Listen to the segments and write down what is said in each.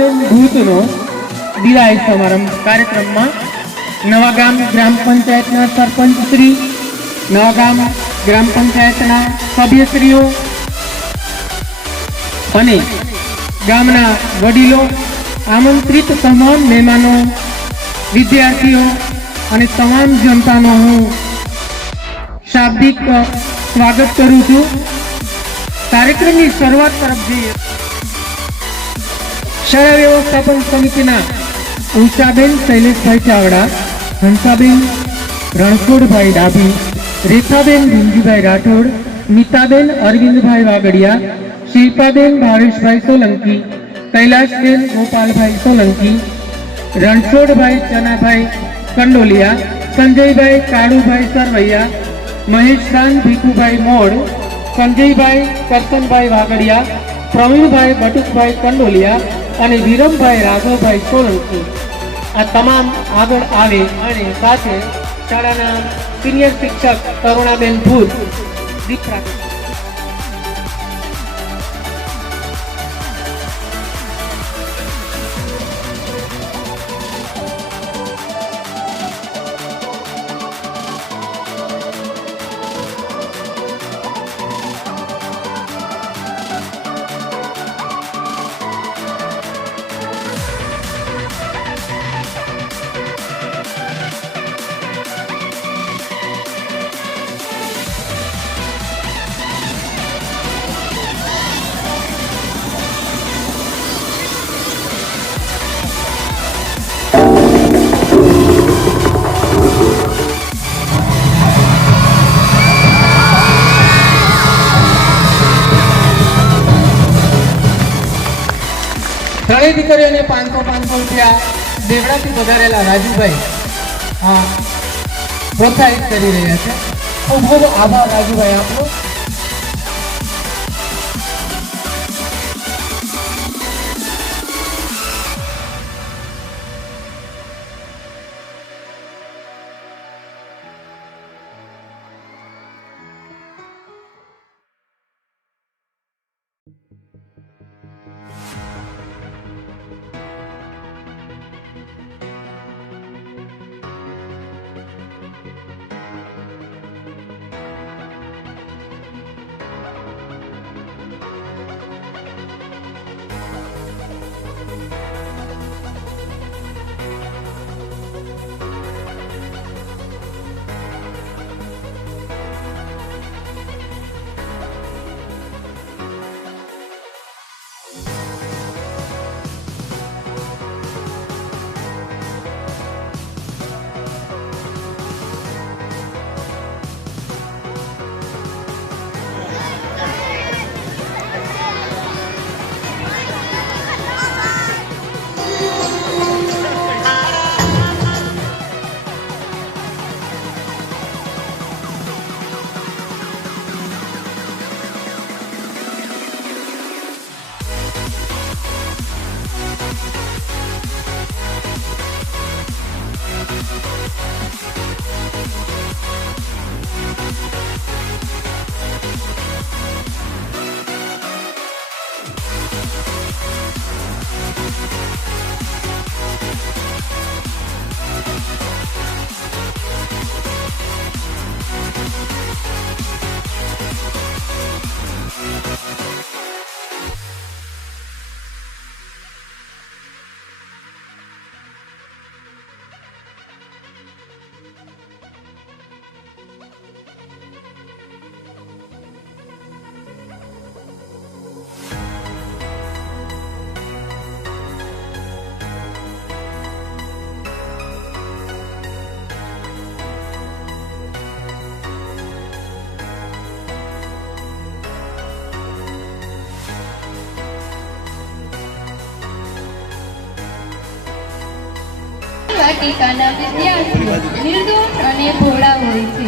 રમાબેન ભૂતનો દિવાળી સમારંભ કાર્યક્રમમાં નવાગામ ગ્રામ પંચાયતના સરપંચ શ્રી, નવાગામ ગ્રામ પંચાયતના સભ્યશ્રીઓ અને ગામના વડીલો, આમંત્રિત તમામ મહેમાનો, વિદ્યાર્થીઓ અને તમામ જનતાનો હું શાબ્દિક સ્વાગત કરું છું। કાર્યક્રમની શરૂઆત તરફ જઈએ। શાળા વ્યવસ્થાપન સમિતિના ઉષાબેન શૈલેષભાઈ ચાવડા, હંસાબેન રણછોડભાઈ ડાભી, રેખાબેન ભીમજીભાઈ રાઠોડ, મીતાબેન અરવિંદભાઈ વાગડિયા, શિલ્પાબેન ભાવેશભાઈ સોલંકી, કૈલાશબેન ગોપાલભાઈ સોલંકી, રણછોડભાઈ ચનાભાઈ કંડોલિયા, સંજયભાઈ કાળુભાઈ સરવૈયા, મહેશદાન ભીખુભાઈ મોડ, સંજયભાઈ કરશનભાઈ વાગડિયા, પ્રવીણભાઈ બટુકભાઈ કંડોલિયા અને વિરમભાઈ રાઘવભાઈ સોલંકી આ તમામ આગળ આવે અને સાથે શાળાના સિનિયર શિક્ષક કરુણાબેન ભૂત દીપ પ્રાપ્ત। ત્રણેય દીકરીઓને 500 રૂપિયા દેવડાથી વધારેલા રાજુભાઈ પ્રોત્સાહિત કરી રહ્યા છે। ખૂબ ખૂબ આભાર રાજુભાઈ આપનો। વાટિકાના વિદ્યાર્થીઓ નિર્દોષ અને ભોળા હોય છે।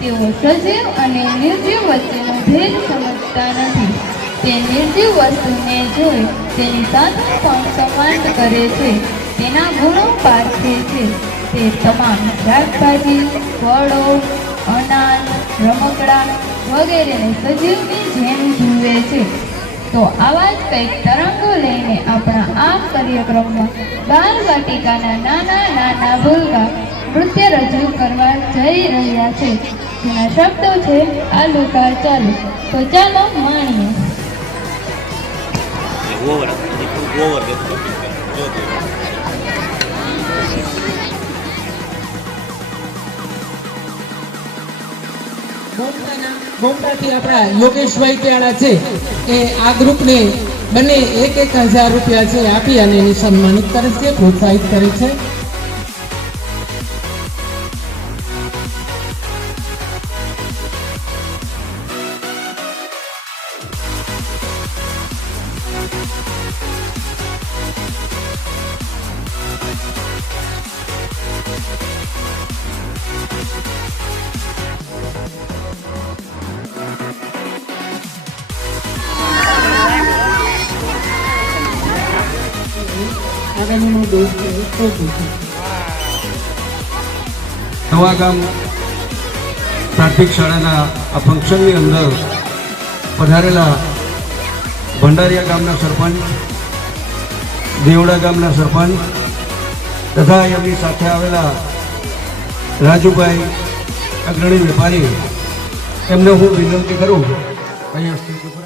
તેઓ સજીવ અને નિર્જીવ વચ્ચેનો ભેદ સમજતા નથી। તે નિર્જીવ વસ્તુને જોઈ તેની સાથે પણ સંવાદ કરે છે, તેના ગુણો પારખે છે। તે તમામ શાકભાજી, ફળો, અનાજ, રમકડા વગેરેને સજીવની જેમ જુએ છે। તો આવા જ કંઈક તરંગો લઈને આપણા આ કાર્યક્રમમાં બાલ વાટિકાના નાના નાના ભૂલકા નૃત્ય રજૂ કરવા જઈ રહ્યા છે, જેના શબ્દો છે આલુકા ચાલુ. તો ચાલો માણીએ. ગોમડાથી આપણા યોગેશભાઈ ત્યાળા છે એ આ ગ્રુપને બંને 1,000 રૂપિયા છે આપી અને એને સન્માનિત કરે છે, પ્રોત્સાહિત કરે છે. આગામીનો દોસ્ત નવા ગામ પ્રાથમિક શાળાના આ ફંક્શનની અંદર પધારેલા ભંડારીયા ગામના સરપંચ, દેવડા ગામના સરપંચ તથા એમની સાથે આવેલા રાજુભાઈ અગ્રણી વેપારી, એમને હું વિનંતી કરું અહીંયા સ્ટેજ ઉપર.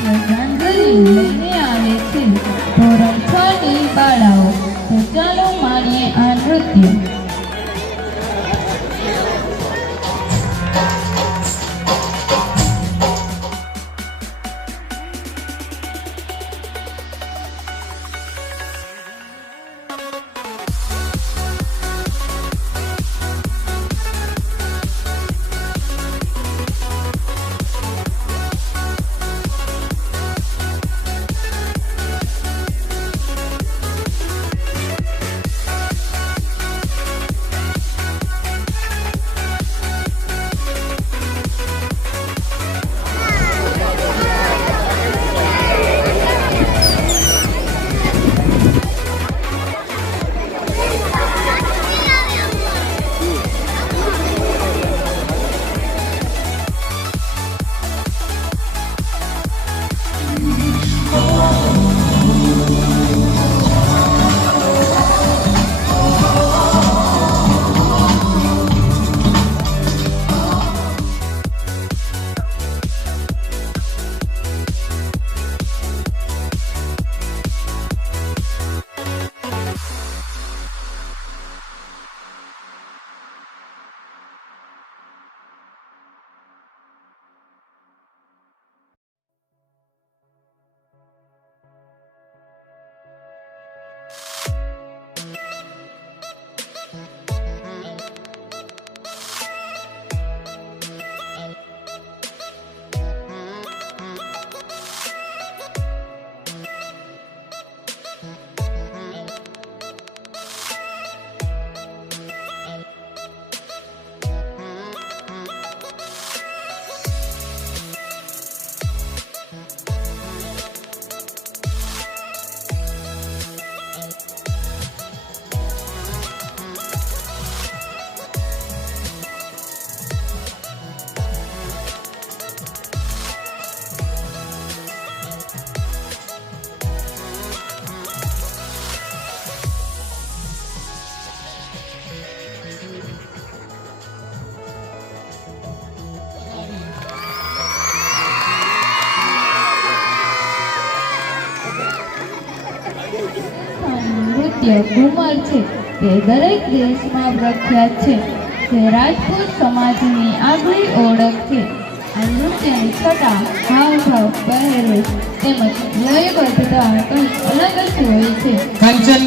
શ્રદ્ધાંજલિ લઈને આવે છે ધોરણ 6 ની બાળાઓ. તો ચાલો માણીએ આ નૃત્ય. નૃત્ય ઘુમર છે તે દરેક દેશમાં પ્રખ્યાત છે. તે રાજપૂત સમાજની આગવી ઓળખ છે. આ નૃત્યની છટા, હાવભાવ, પહેરવેશ તેમજ લયબદ્ધતા કંઈક અલગ જ હોય છે. કંચન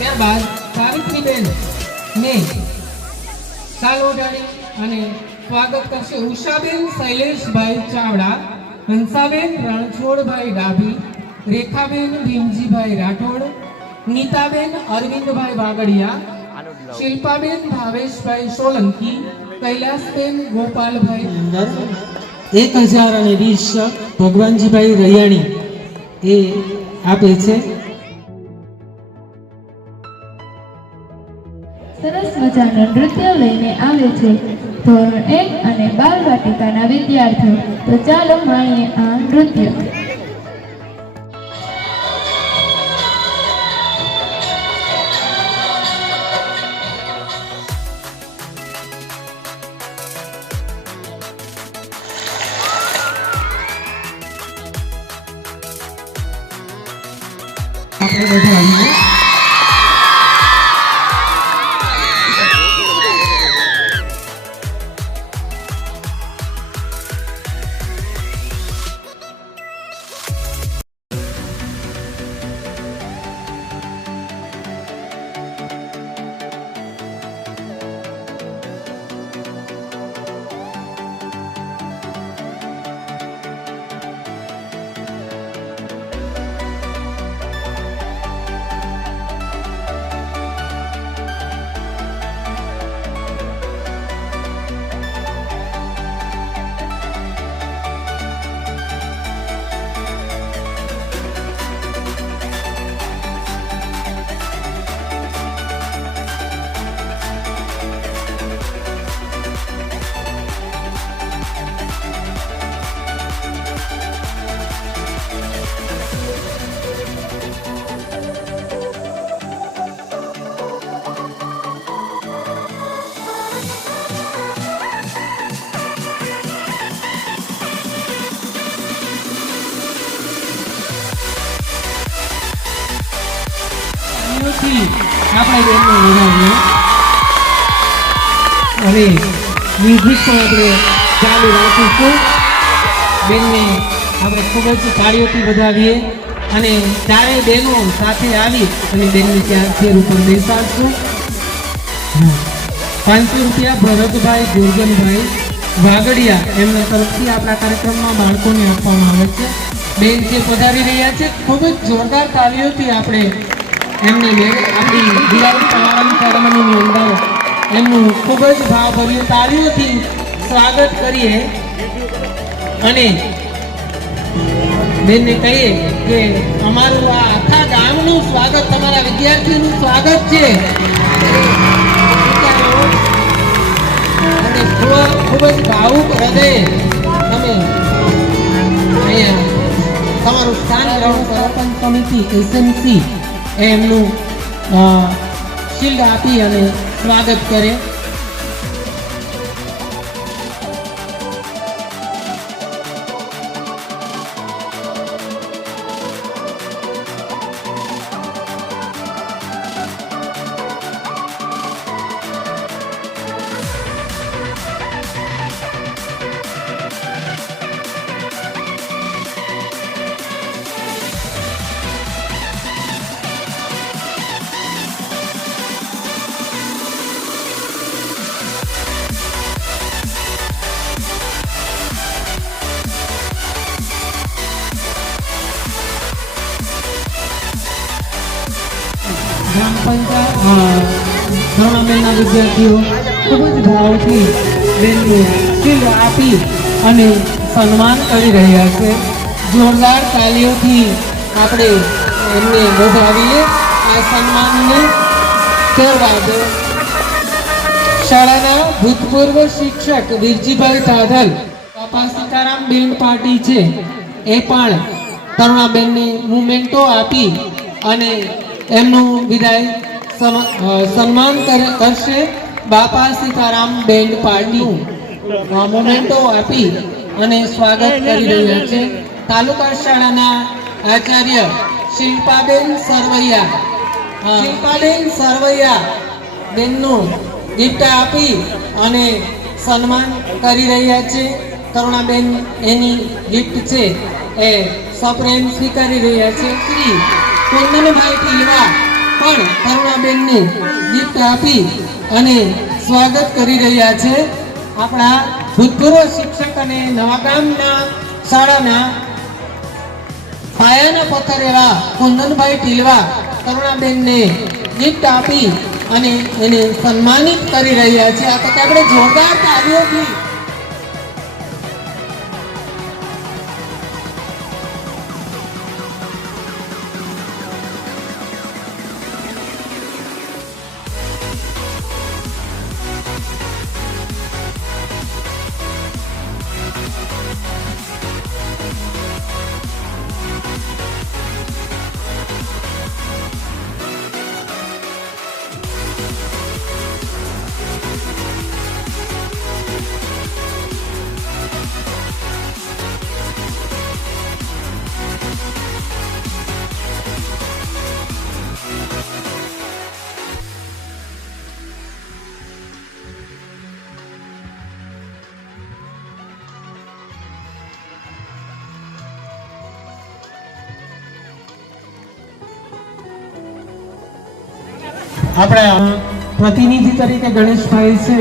ત્યારબાદ સાવિત્રીબેન ને શાલ ઓઢાડી અને સ્વાગત કરશે ઉષાબેન શૈલેષભાઈ ચાવડા, હંસાબેન રણછોડભાઈ ડાભી, રેખાબેન ભીમજીભાઈ રાઠોડ, નીતાબેન અરવિંદભાઈ વાગડિયા, શિલ્પાબેન ભાવેશભાઈ સોલંકી, કૈલાસબેન ગોપાલભાઈ અંદર 1020 ભગવાનજીભાઈ રૈયાણી એ આપે છે. સરસ મજાનું નૃત્ય લઈને આવે છે ધોરણ 1 અને બાલવાટિકાના વિદ્યાર્થીઓ. તો ચાલો માણીએ આ નૃત્ય. આપણે બધા આવીએ. આપણે બેનને વધાવીએ અને મ્યુઝિક પણ આપણે ચાલુ રાખીશું. બેનને આપણે ખૂબ જ તાળીઓથી વધાવીએ અને ચારેય બહેનો સાથે આવી અને બેનને ત્યાં ચેર ઉપર બેસાડશું. 500 રૂપિયા ભરતભાઈ ગોરગનભાઈ વાગડિયા એમના તરફથી આપણા કાર્યક્રમમાં બાળકોને આપવામાં આવે છે. બેન જે પધારી રહ્યા છે ખૂબ જ જોરદાર તાળીઓથી આપણે એમની આપણી દિવાળી સમારંભ સેરેમનીની અંદર એમનું ખૂબ જ ભાવભર્યું તાળીઓથી સ્વાગત કરીએ અને બેનને કહીએ કે અમારું આ આખા ગામનું સ્વાગત, તમારા વિદ્યાર્થીઓનું સ્વાગત છે અને ખૂબ જ ભાવુક હૃદયે તમે અહીંયા તમારું સ્થાન ગ્રહણ કરો. સરપંચ સમિતિ એસએમસી એમનું શિલ્ડ આપી અને સ્વાગત કરે. ધરણાબેનના વિદ્યાર્થીઓ ખૂબ જ ભાવથી બેનને શીલ આપી અને સન્માન કરી રહ્યા છે. જોરદાર તાલીઓથી આપણે એમને વધાવીએ. આ સન્માનને ત્યારબાદ શાળાના ભૂતપૂર્વ શિક્ષક વીરજીભાઈ સાધલ બાપા સીતારામ બેન પાર્ટી છે એ પણ તરુણાબેનને મુમેન્ટો આપી અને એમનું વિદાય સન્માન કરશે. બાપા સીતારામ બેન્ડ પાર્ટી મોમેન્ટો આપી અને સ્વાગત કરી રહ્યા છે. તાલુકા શાળાના આચાર્ય શિલ્પાબેન સરવૈયા બેનનું ગિફ્ટ આપી અને સન્માન કરી રહ્યા છે. કરુણાબેન એની ગિફ્ટ છે એ સપ્રેમ સ્વીકારી રહ્યા છે. શ્રી કુંદનભાઈ ટીલવા પણ કરુણાબેનને ગિફ્ટ આપી અને સ્વાગત કરી રહ્યા છે. આપણા ભૂતપૂર્વ શિક્ષક અને નવાગામના શાળાના પાયાના પથ્થર એવા કુંદનભાઈ ટીલવા કરુણાબેનને ગિફ્ટ આપી અને એને સન્માનિત કરી રહ્યા છે. આ તો આપણે જોરદાર તાળીઓથી આપણા પ્રતિનિધિ તરીકે ગણેશભાઈ છે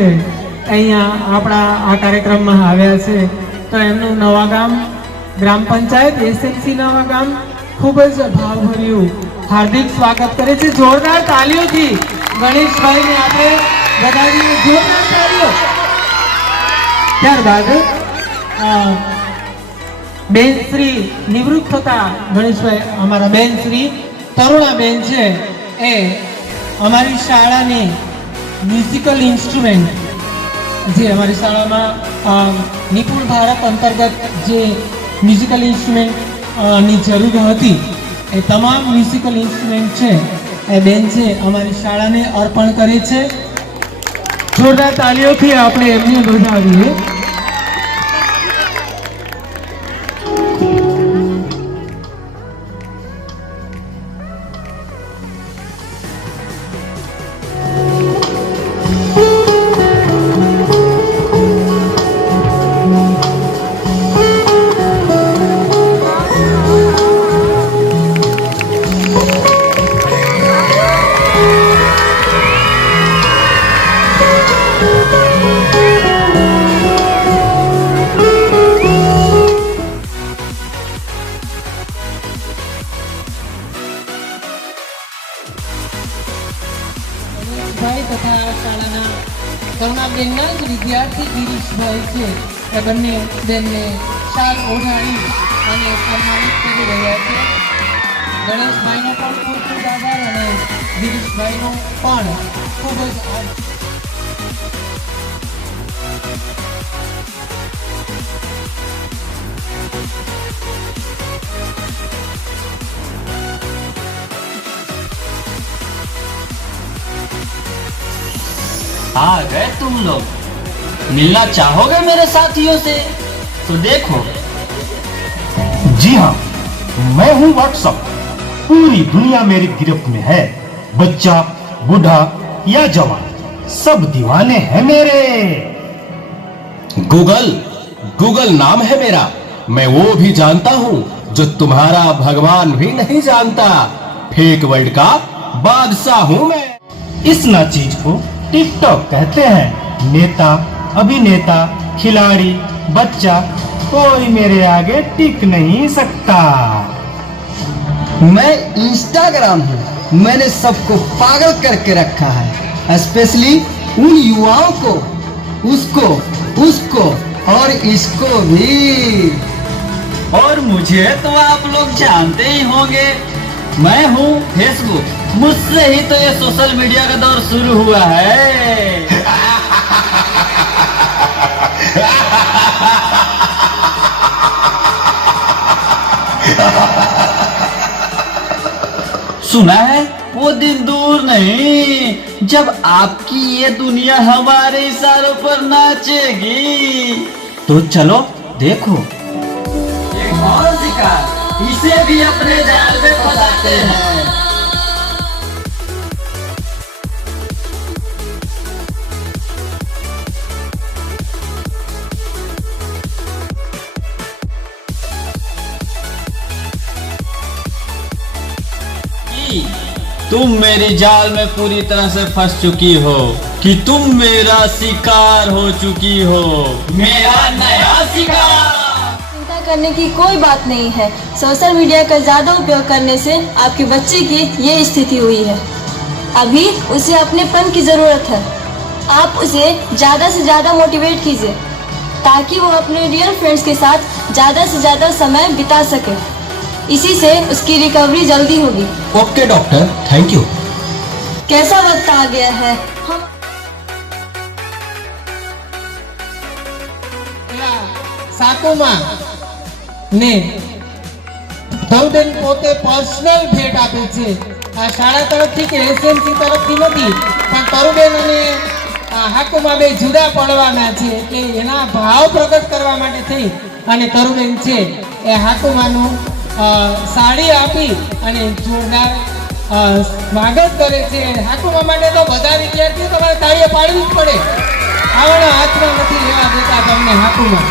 અહીંયા આપણા આ કાર્યક્રમમાં આવ્યા છે. તો એમનું નવાગામ ગ્રામ પંચાયત એસએમસી નવાગામ ખૂબ જ ભાવભર્યું હાર્દિક સ્વાગત કરે છે. જોરદાર તાલીઓથી ગણેશભાઈને આપણે વધાવીએ. જોરદાર તાલીઓ. ત્યારબાદ બેન શ્રી નિવૃત્ત થતા ગણેશભાઈ અમારા બેન શ્રી તરુણાબેન છે એ અમારી શાળાની મ્યુઝિકલ ઇન્સ્ટ્રુમેન્ટ જે અમારી શાળામાં નિપુણ ભારત અંતર્ગત જે મ્યુઝિકલ ઇન્સ્ટ્રુમેન્ટની જરૂર હતી એ તમામ મ્યુઝિકલ ઇન્સ્ટ્રુમેન્ટ છે એ બેન છે અમારી શાળાને અર્પણ કરે છે. જોરદાર તાલીઓથી આપણે એમને વધાવીએ. ભાઈ તથા શાળાના કરુણાબેનના જ વિદ્યાર્થી ગિરીશભાઈ છે એ બંને બેનને શાલ ઓઢાડી અને સન્માનિત કરી રહ્યા છે. ગણેશભાઈનો પણ ખૂબ ખૂબ આભાર અને ગિરીશભાઈનો પણ ખૂબ જ આભાર. आ गए तुम लोग। मिलना चाहोगे मेरे साथियों से? तो देखो। जी हाँ, मैं हूँ व्हाट्सअप। पूरी दुनिया मेरी गिरफ्त में है। बच्चा, बूढ़ा या जवान, सब दीवाने हैं मेरे। गूगल नाम है मेरा। मैं वो भी जानता हूँ जो तुम्हारा भगवान भी नहीं जानता। फेक वर्ल्ड का बादशाह हूँ मैं। इस ना चीज को टिकटॉक कहते हैं। नेता, अभिनेता, खिलाड़ी, बच्चा, कोई मेरे आगे टिक नहीं सकता। मैं इंस्टाग्राम हूँ मैंने सबको पागल करके रखा है, स्पेशली उन युवाओं को, उसको और इसको भी। और मुझे तो आप लोग जानते ही होंगे, मैं हूँ फेसबुक। मुझसे ही तो ये सोशल मीडिया का दौर शुरू हुआ है। सुना है वो दिन दूर नहीं जब आपकी ये दुनिया हमारे इशारों पर नाचेगी। तो चलो देखो, एक और शिकार, इसे भी अपने जाल में फंसाते हैं। तुम मेरी जाल में पूरी तरह से फंस चुकी हो कि तुम मेरा शिकार हो चुकी हो, मेरा नया शिकार। चिंता करने की कोई बात नहीं है। सोशल मीडिया का ज्यादा उपयोग करने से आपके बच्चे की ये स्थिति हुई है। अभी उसे अपनेपन की जरूरत है। आप उसे ज्यादा से ज्यादा मोटिवेट कीजिए ताकि वो अपने रियल फ्रेंड्स के साथ ज्यादा से ज्यादा समय बिता सके। इसी से उसकी रिकवरी जल्दी होगी। Okay doctor, thank you. कैसा वक्त आ गया है। हम સાકોમાં ને ધવદેન પોતે પર્સનલ ભેટ આપે છે। આ શાળા તરફથી કે એસએમસી તરફથી નથી, પણ તરુબેન અને હાકુમા બે જુદા પડવાના છે એટલે એના ભાવ પ્રગટ કરવા માટે થઈ અને તરુબેન છે એ હાકુમાનું સાડી આપી અને જોરદાર સ્વાગત કરે છે। હાકુમા માટે તો બધા વિદ્યાર્થીઓ તમારે તાળીઓ પાડવી જ પડે। આવવાના હાથમાં નથી લેવા દેતા તમને હાકુમા।